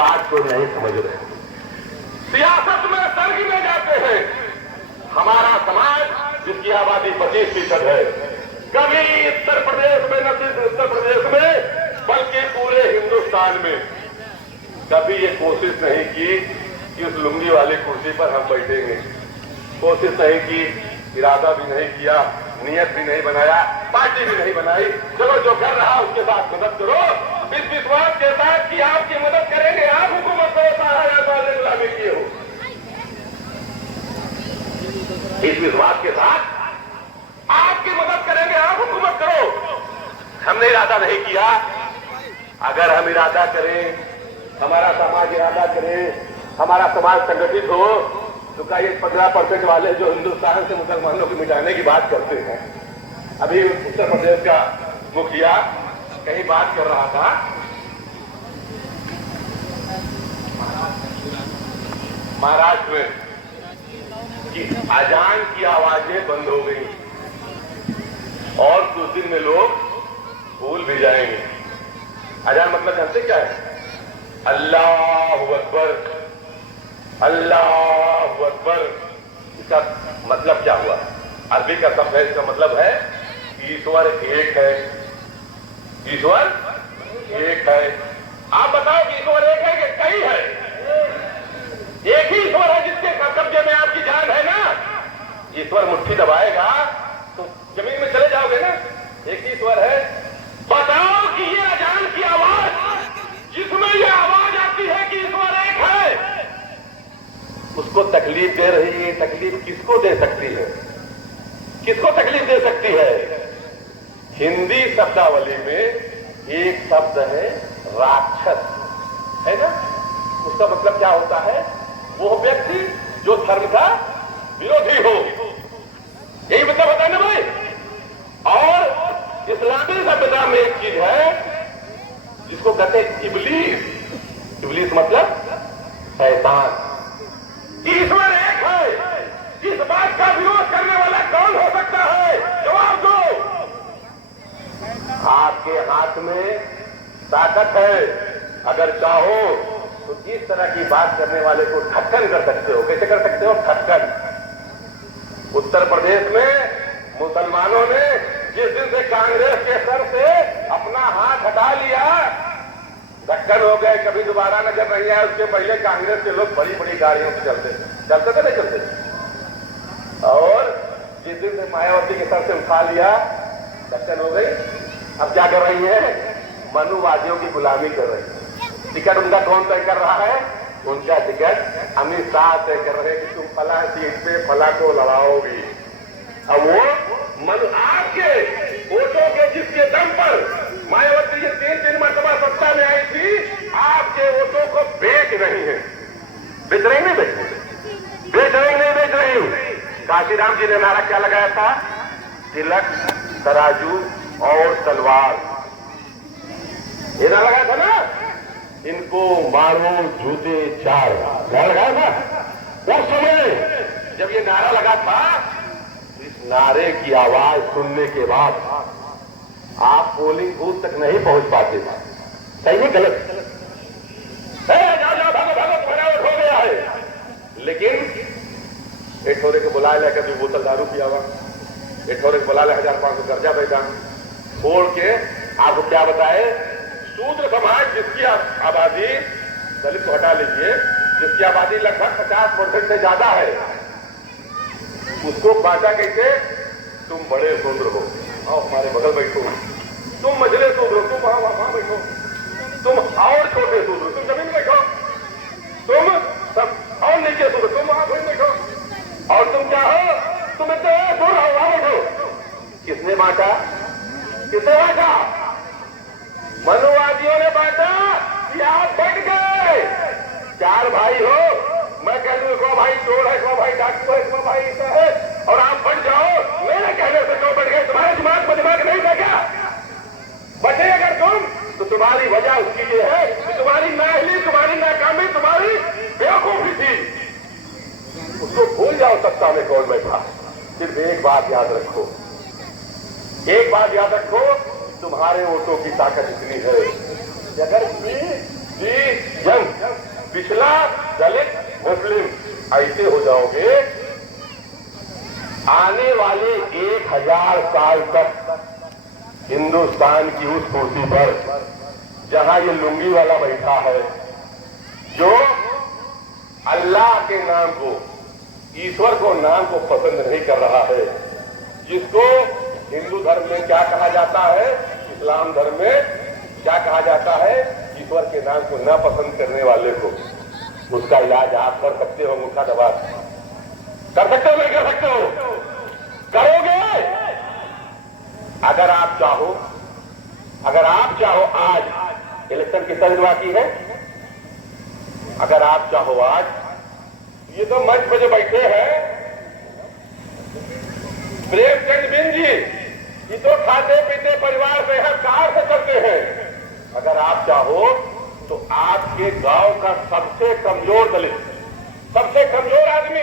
काट को नहीं समझ रहे। सियासत में सरगिने जाते हैं। हमारा समाज जिसकी आबादी 25% है, कभी उत्तर प्रदेश में, न सिर्फ उत्तर प्रदेश में बल्कि पूरे हिंदुस्तान में कभी ये कोशिश नहीं की कि उस लुंगी वाली कुर्सी पर हम बैठेंगे। कोशिश नहीं की, इरादा भी नहीं किया, नियत भी नहीं बनाया, पार्टी भी नहीं बनाई। चलो जो कर रहा उसके साथ मदद करो, इस विश्वास के साथ कि आपकी मदद करेंगे, आप हुकूमत को 12,000 साल से गुलामी किए हो। इस विश्वास के साथ आपकी मदद करेंगे, आप हुकूमत करो। हमने इरादा नहीं किया। अगर हम इरादा करें, हमारा समाज इरादा करे, हमारा समाज संगठित हो, तो क्या ये 15% वाले जो हिंदुस्तान से मुसलमानों को मिटाने की बात करते हैं। अभी उत्तर प्रदेश का मुखिया कहीं बात कर रहा था, महाराष्ट्र में, कि अजान की आवाजें बंद हो गई और कुछ दिन में लोग भूल भी जाएंगे। अजान मतलब जानते क्या है? अल्लाहु अकबर, अल्लाहु अकबर। इसका मतलब क्या हुआ? अरबी का शब्द है, इसका मतलब है ईश्वर एक है। ईश्वर एक है। आप बताओ कि ईश्वर एक है कि कई है? एक ही ईश्वर है जिसके कब्जे में आपकी जान है ना। ईश्वर मुट्ठी दबाएगा तो जमीन में चले जाओगे ना। एक ही ईश्वर है। बताओ कि ये अजान की आवाज, जिसमें ये आवाज आती है कि ईश्वर एक है, उसको तकलीफ दे रही है। तकलीफ किसको दे सकती है? किसको तकलीफ दे सकती है? हिंदी शब्दावली में एक शब्द है राक्षस, है ना। उसका मतलब क्या होता है? वो व्यक्ति जो धर्म का विरोधी हो। यही मतलब होता है ना भाई। और इस्लामी सभ्यता में एक चीज है जिसको कहते हैं इबलीस। इबलीस मतलब शैतान। ईश्वर एक है, इस बात का विरोध करने वाला कौन हो सकता है? जवाब दो। आपके हाथ में ताकत है। अगर चाहो तो इस तरह की बात करने वाले को ठक्कन कर सकते हो। कैसे कर सकते हो? ठक्कन। उत्तर प्रदेश में मुसलमानों ने जिस दिन से कांग्रेस के सर से अपना हाथ हटा लिया, ढक्कन हो गए, कभी दोबारा नजर नहीं आया। उसके पहले कांग्रेस के लोग बड़ी बड़ी गाड़ियों से चलते थे नहीं चलते। और जिस दिन से मायावती के सर से उठा लिया, ढक्कन हो गई। अब क्या कर रही है? मनुवादियों की गुलामी कर रही है। टिकट उनका कौन तय कर रहा है? उनका टिकट अमित शाह तय कर रहे हैं कि तुम फला सीट पे फला को लड़ाओगी। अब वो आपके वोटों के जिसके दम पर मायावती ये 3 मरतबा सत्ता में आई थी, आपके वोटों को बेच रही है। बेच रही नहीं? बेच रही नहीं? बेच रही हूं। काशीराम जी ने नारा क्या लगाया था? तिलक, तराजू और तलवार। ये नारा लगाया था ना। इनको मारो जूते चार, नारा लगाया था। उस समय जब ये नारा लगा था, इस नारे की आवाज सुनने के बाद आप पोलिंग बूथ तक नहीं पहुंच पाते थे। सही है गलत? जाओ भागो भागो, तुम्हारा वोट हो गया है। लेकिन एक थोड़े को बुला लेकर 2 बोतल दारू पिया हुआ, एक थोड़े को बुला ले 1,500 कर्जा बैठा छोड़ के। आपको क्या बताए? शूद्र समाज जिसकी आबादी, दलित को हटा लीजिए, जिसकी आबादी लगभग 50% से ज्यादा है, उसको बांटा कैसे? तुम बड़े शूद्र हो, आओ हमारे बगल बैठो। तुम मझले शूद्र हो, तुम वहां बैठो। तुम और छोटे शूद्र, तुम जमीन बैठो। तुम सब और नीचे शूद्र, तुम वहां बैठो। और तुम क्या हो? तुम इतने दूर हो, वहां बैठो। किसने बांटा? किसने बांटा? मनुवादियों ने बांटा कि आप बढ़ गए। 4 भाई हो, मैं कह दूं को भाई चोर है, को भाई डाकू है, को भाई ऐसा है, और आप बढ़ जाओ। मेरे कहने से क्यों बढ़ गए? तुम्हारे दिमाग में दिमाग नहीं था क्या? बचे अगर तुम, तो तुम्हारी वजह उसकी ये है कि तुम्हारी नाअहली, तुम्हारी नाकामी, तुम्हारी बेवकूफी थी। उसको भूल जाओ सत्ता में कौन बैठा। सिर्फ एक बात याद रखो, एक बात याद रखो, तुम्हारे वोटों की ताकत इतनी है कि अगर जंग पिछला, दलित, मुस्लिम, ऐसे हो जाओगे, आने वाले 1000 साल तक हिंदुस्तान की उस कुर्सी पर जहां ये लुंगी वाला बैठा है, जो अल्लाह के नाम को, ईश्वर को नाम को पसंद नहीं कर रहा है, जिसको हिंदू धर्म में क्या कहा जाता है, इस्लाम धर्म में क्या कहा जाता है, ईश्वर के नाम को ना पसंद करने वाले को, उसका इलाज आप कर सकते हो। मुखा दबा कर सकते हो, नहीं कर सकते हो? करोगे अगर आप चाहो। अगर आप चाहो, आज इलेक्शन कितना दिन बाकी है, अगर आप चाहो आज, ये तो मंच पे जो बैठे हैं प्रेमचंद बिंद जी, ये तो खाते पीते परिवार से हैं, कार से चलते हैं। अगर आप चाहो तो आपके गांव का सबसे कमजोर दलित, सबसे कमजोर आदमी,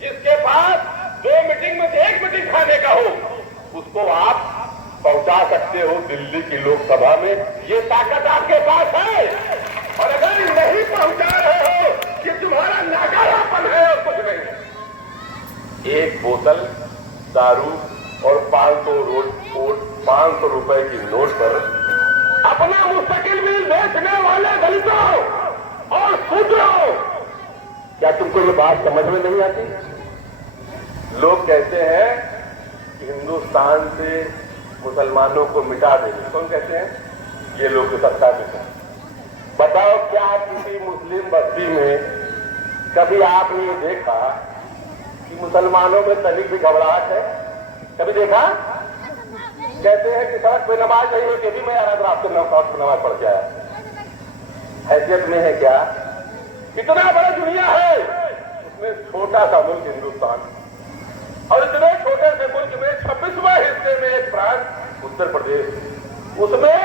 जिसके पास 2 मीटिंग में से 1 मीटिंग खाने का हो, उसको आप पहुंचा सकते हो दिल्ली की लोकसभा में। ये ताकत आपके पास है। और अगर नहीं पहुंचा रहे हो, ये तुम्हारा नाकारापन है और कुछ नहीं। एक बोतल दारू और 500 रुपए की नोट पर अपना मुस्तकिल बिल बेचने वाले दलितों और शूद्रों, क्या तुमको ये बात समझ में नहीं आती? लोग कहते हैं कि हिंदुस्तान से मुसलमानों को मिटा देंगे। कौन कहते हैं? ये लोग जो सत्ता में हैं। बताओ, क्या किसी मुस्लिम बस्ती में कभी आपने ये देखा कि मुसलमानों में तनिक भी घबराहट है? कभी देखा? कहते हैं कि सड़क पे नमाज नहीं है, कि भी मैं आ रहा था आपको नमाज पढ़ के आया। हैसियत में है क्या? इतना बड़ा दुनिया है, उसमें छोटा सा मुल्क हिंदुस्तान, और इतने छोटे से मुल्क में 26वां हिस्से में एक प्रांत उत्तर प्रदेश, उसमें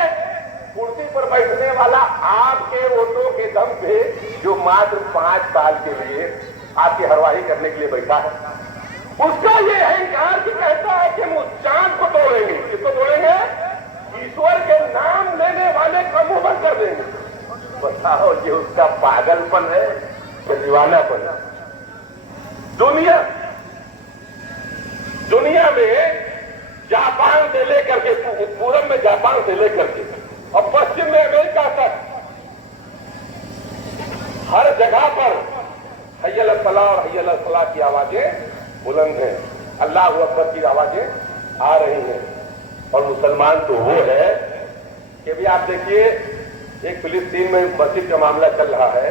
कुर्सी पर बैठने वाला आपके वोटों के दम पे, जो मात्र 5 साल के लिए आपकी हरवाही करने के लिए बैठा है, उसका ये अहंकार कि कहता है कि हम उस चांद को तोड़ेंगे। किसको तोड़ेंगे? ईश्वर के नाम लेने वाले का मुंह बंद कर देंगे। बताओ, ये उसका पागलपन है या दीवानापन है? दुनिया में जापान से लेकर के, पूरब में जापान से लेकर के और पश्चिम में अमेरिका तक, हर जगह पर हय्यल सलाह और हय्यल सलाह की आवाजें बुलंद हैं, अल्लाह अकबर की आवाजें आ रही हैं। और मुसलमान तो वो है कि भी आप देखिए, एक फिलिस्तीन में मस्जिद का मामला चल रहा है,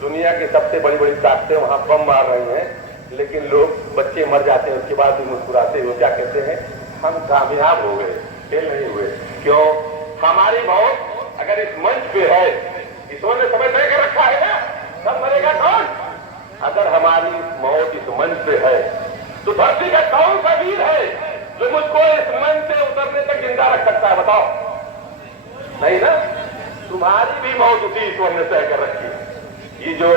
दुनिया की सबसे बड़ी बड़ी ताकतें वहां बम मार रही हैं, लेकिन लोग, बच्चे मर जाते हैं, उसके बाद भी मुस्कुराते हुए क्या कहते हैं? हम कामयाब हो गए, फेल नहीं हुए। क्यों? हमारी मौत अगर इस मंच पे है, ईश्वर ने समय तय कर रखा है ना, कब मरेगा कौन? अगर हमारी मौत इस मंच पे है, तो धरती का कौन सा वीर है जो मुझको इस मंच से उतरने तक जिंदा रख सकता है? बताओ, नहीं ना? तुम्हारी भी मौत उसी ईश्वर ने तय कर रखी है। ये जो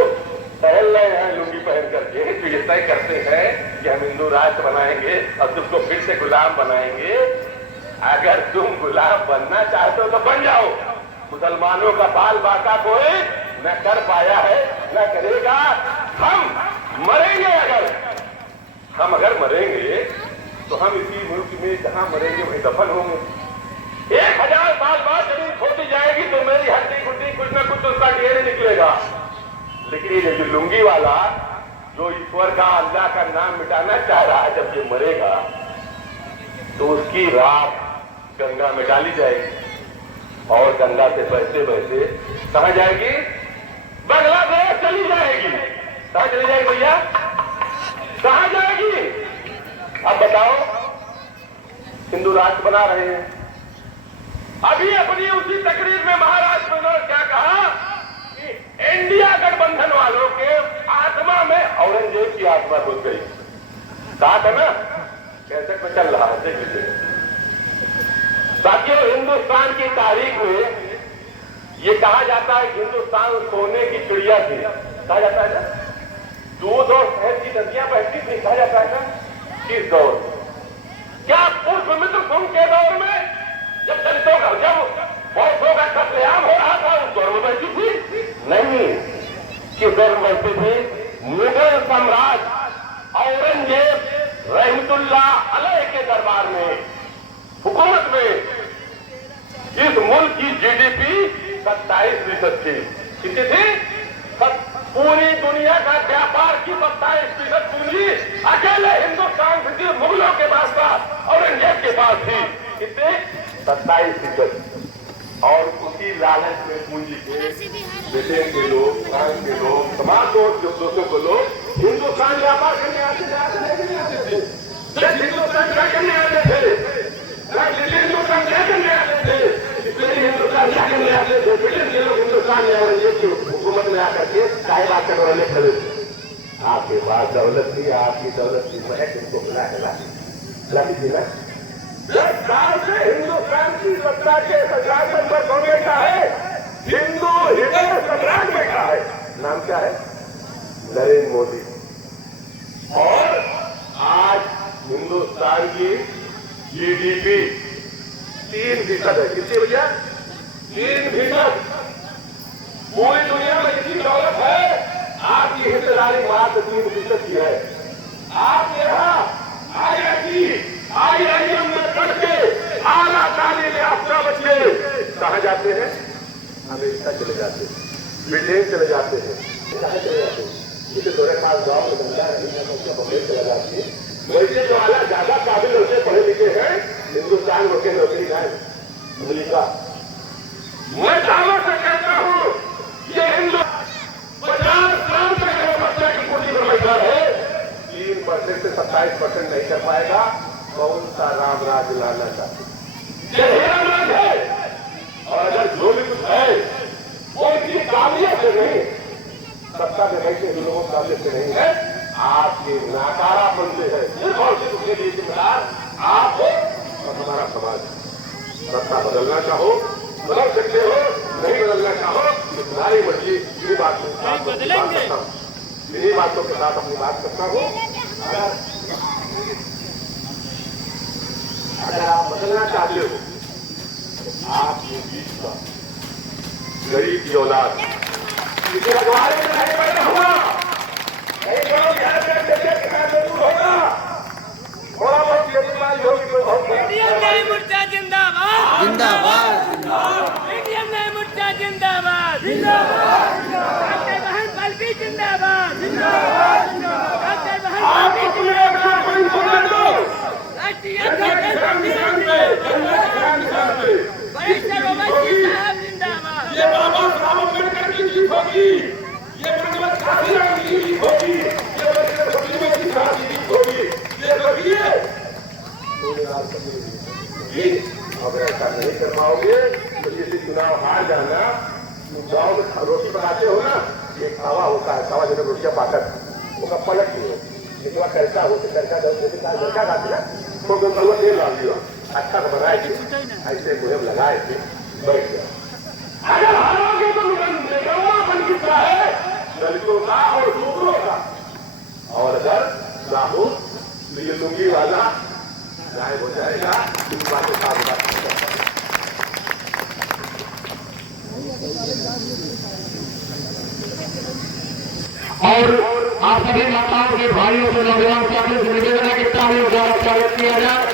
टहल रहे हैं लुंगी पहन करके, जो ये तय करते हैं कि हम हिंदू राष्ट्र बनाएंगे और तुमको फिर से गुलाम बनाएंगे, अगर तुम गुलाम बनना चाहते हो तो बन जाओ। मुसलमानों का बाल बाका कोई न कर पाया है, न करेगा। हम मरेंगे, अगर मरेंगे तो हम इसी मुल्क में जहां मरेंगे वहीं दफन होंगे। 1000 साल बाद जमीन खोदी जाएगी तो मेरी हड्डी गुड्डी कुछ न कुछ उसका ढेर निकलेगा। लेकिन ये जो लुंगी वाला, जो ईश्वर का, अल्लाह का नाम मिटाना चाह रहा है, जब ये मरेगा तो उसकी राख गंगा में डाली जाएगी और गंगा से बहते बहते कहां जाएगी? बांग्लादेश चली जाएगी। कहां चली जाएगी भैया? कहां जाएगी? अब बताओ, हिंदू राष्ट्र बना रहे हैं। अभी अपनी उसी तकरीर में महाराष्ट्र में उन्होंने क्या कहा कि इंडिया गठबंधन वालों के आत्मा में औरंगजेब की आत्मा घुस गई। कहा था ना, कैसे में चल रहा है, देख लीजिए साथियों। हिंदुस्तान की तारीख में ये कहा जाता है कि हिंदुस्तान सोने की चिड़िया थी। कहा जाता है ना, दूध और शहद की नदियां बहती थी। कहा जाता है ना, किस दौर में? क्या पुष्पमित्र कुंभ के दौर में, जब दलितों का, जब बौद्धों का कत्लेआम हो रहा था, उस दौर में बहती थी? नहीं, की फिल्म बनती थी। मुगल सम्राट औरंगजेब रहमतुल्लाह अलैह के दरबार में हुकूमत में इस मुल्क की जीडीपी 27% थी। कितनी थी? पूरी दुनिया का व्यापार की 27% पूंजी अकेले हिंदुस्तान से मुगलों के पास था, औरंगजेब के पास थी। कितने? 27%। और उसी लालच में पूंजी के ब्रिटेन के लोग, फ्रांस के लोग, तमाम दोस्तों को लोग हिंदुस्तान व्यापार करने आते थे। हिंदुस्तान क्या करने आते थे? हिंदुस्तान क्या करने आते थे? हिंदुस्तान क्या करने आते थे? ब्रिटेन के लोग हिंदुस्तान में औरंगजेब की हुकूमत में आकर के कायदा के रोले खड़े थे। आपके पास दौलत थी, आपकी दौलत की महक इनको मिला थी ना। 10 साल से हिंदुस्तान की सत्ता के संशासन पर कौन बैठा है? हिंदू हृदय सम्राट बैठा है। नाम क्या है? नरेंद्र मोदी। और आज हिंदुस्तान की जीडीपी 3% है। कितनी भैया? 3%। पूरी दुनिया में कितनी दौलत है? आपकी हिस्सेदारी मात्र 3% की है। आप यहाँ IIM में पढ़ के आला तालीम याफ्ता बच्चे कहाँ जाते हैं? अमेरिका चले जाते हैं, ब्रिटेन चले जाते हैं। कहाँ चले जाते हैं? जिसे थोड़े पास गाँव में धंधा बम्बई चला जाती है। वैसे जो आला ज्यादा काबिल होते पढ़े लिखे हैं हिंदुस्तान में नौकरी जाए अमेरिका। मैं दावा से कहता हूँ ये हिंदू 50 साल तक बच्चा की कुर्सी पर बैठा है, 3% से 27% नहीं कर पाएगा। कौन सा राम राज लाना चाहते? राम राज है। और अगर जो भी कुछ है वो इनकी काबिलियत से नहीं, सत्ता में बैठे हुए लोगों की काबिलियत से नहीं है, आपके नाकारापन से है। सिर्फ और सिर्फ उसके लिए जिम्मेदार आप हो और हमारा समाज। सत्ता बदलना चाहो बदल सकते हो, नहीं बदलना चाहो तो तुम्हारी मर्जी। ये बात करता हूँ, इन्हीं बातों के साथ अपनी बात करता हूँ। अगर आप बदलना चाहते हो तो आपके बीच का गरीब की औलाद इसे अखबार में नहीं पैदा हुआ, नहीं करो ध्यान रखते कितना जरूर होगा। थोड़ा बहुत गरीबाई होगी तो बहुत इंडियन न्याय मोर्चा जिंदाबाद जिंदाबाद इंडियन न्याय मोर्चा जिंदाबाद डॉक्टर बहन पलकी जिंदाबाद डॉक्टर बहन आप अपने राष्ट्रीय बरिष्ठ ओवैसी साहब जिंदाबाद। ये बाबा साहब अम्बेडकर की जीत होगी, ये भगवत काशीराम की जीत होगी, ये वजीर फकीरों की जीत होगी। ये देखिए अगर ऐसा नहीं कर पाओगे तो जैसे चुनाव हार जाना, गाँव में रोटी पकाते हो ना, एक खावा होता है, खावा जब रोटियां पाकर वो पलट नहीं होती, जितना करका होते करका करका खाते ना तो गंगा तेल डाल दिया, अच्छा तो बनाए थे, ऐसे मुहिम लगाए थे, बैठ गया। अगर हारोगे तो निगमनापन कितना है दलितों का और दूसरों का, और अगर राहु तो ये लुंगी वाला गायब हो जाएगा। इस बात के साथ बात और आप सभी माताओं के भाइयों से नौजवान साथियों से निवेदन है कि तालियों द्वारा स्वागत किया जाए।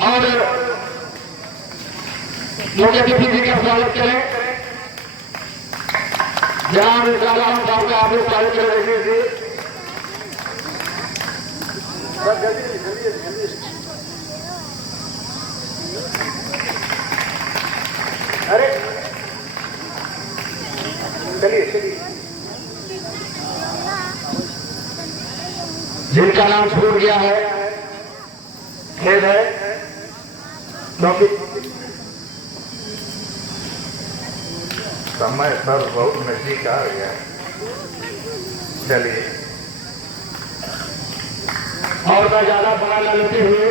और मुख्य अतिथि जी का स्वागत करें। जहाँ साहब का आदेश जारी कर रही थी। अरे चलिए चलिए, जिनका नाम छूट गया है खेद है, क्योंकि समय सर बहुत नजदीक आ गया। चलिए और का ज्यादा बड़ा न लेते हुए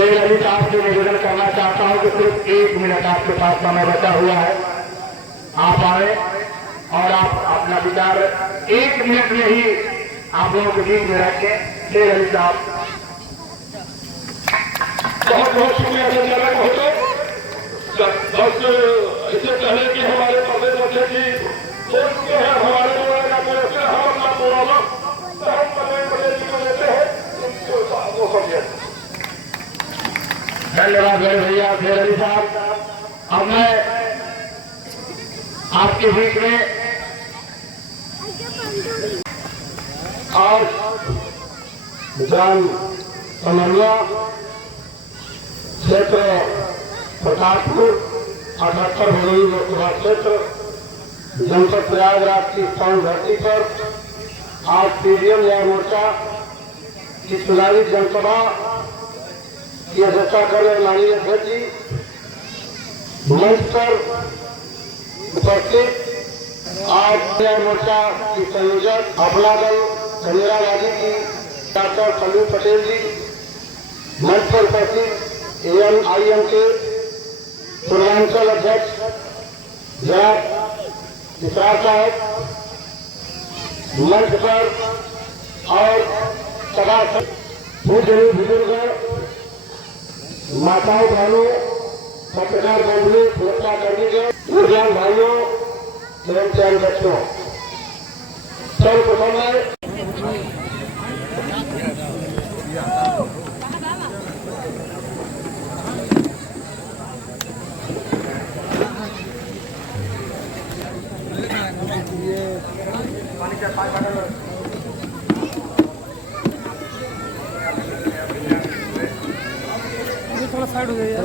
शेर अली साहब से निवेदन करना चाहता हूं कि सिर्फ 1 मिनट आपके पास समय बचा हुआ है, आप आए और आप अपना विचार 1 मिनट में ही आप लोगों के बीच में रखें। शेर अली साहब। बहुत बहुत शुक्रिया संचालक महोदय। बस इससे पहले कि हमारे प्रदेश अध्यक्ष जी बोल चुके हैं, हमारे बोलने का बोले से हम अपना बोला हम प्रदेश जी को लेते हैं, वो समझिए। धन्यवाद मेरे भैया शेर अली साहब। अब मैं आपके बीच में आज जान समन्वय क्षेत्र प्रतापपुर 78 भदोही लोकसभा क्षेत्र जनपद प्रयागराज की स्थान धरती पर आज पीडीएम न्याय मोर्चा की चुनावी जनसभा की अध्यक्षता कर रहे माननीय अध्यक्ष जी, मंच पर उपस्थित आज न्याय मोर्चा की संयोजक अपना दल खंडेराबादी की डॉक्टर खल्लू पटेल जी, मंच पर उपस्थित AMIM के पूर्वांचल अध्यक्ष जनाब इसरार साहब, मंच पर और सभा पूज्य बुजुर्ग, माताओं बहनों, पत्रकार बंधुओं, सुरक्षा कर्मीगण, बुजुर्ग भाइयों एवं चैन बच्चों, सर्वप्रथम है थोड़ा साइड हो गया यार।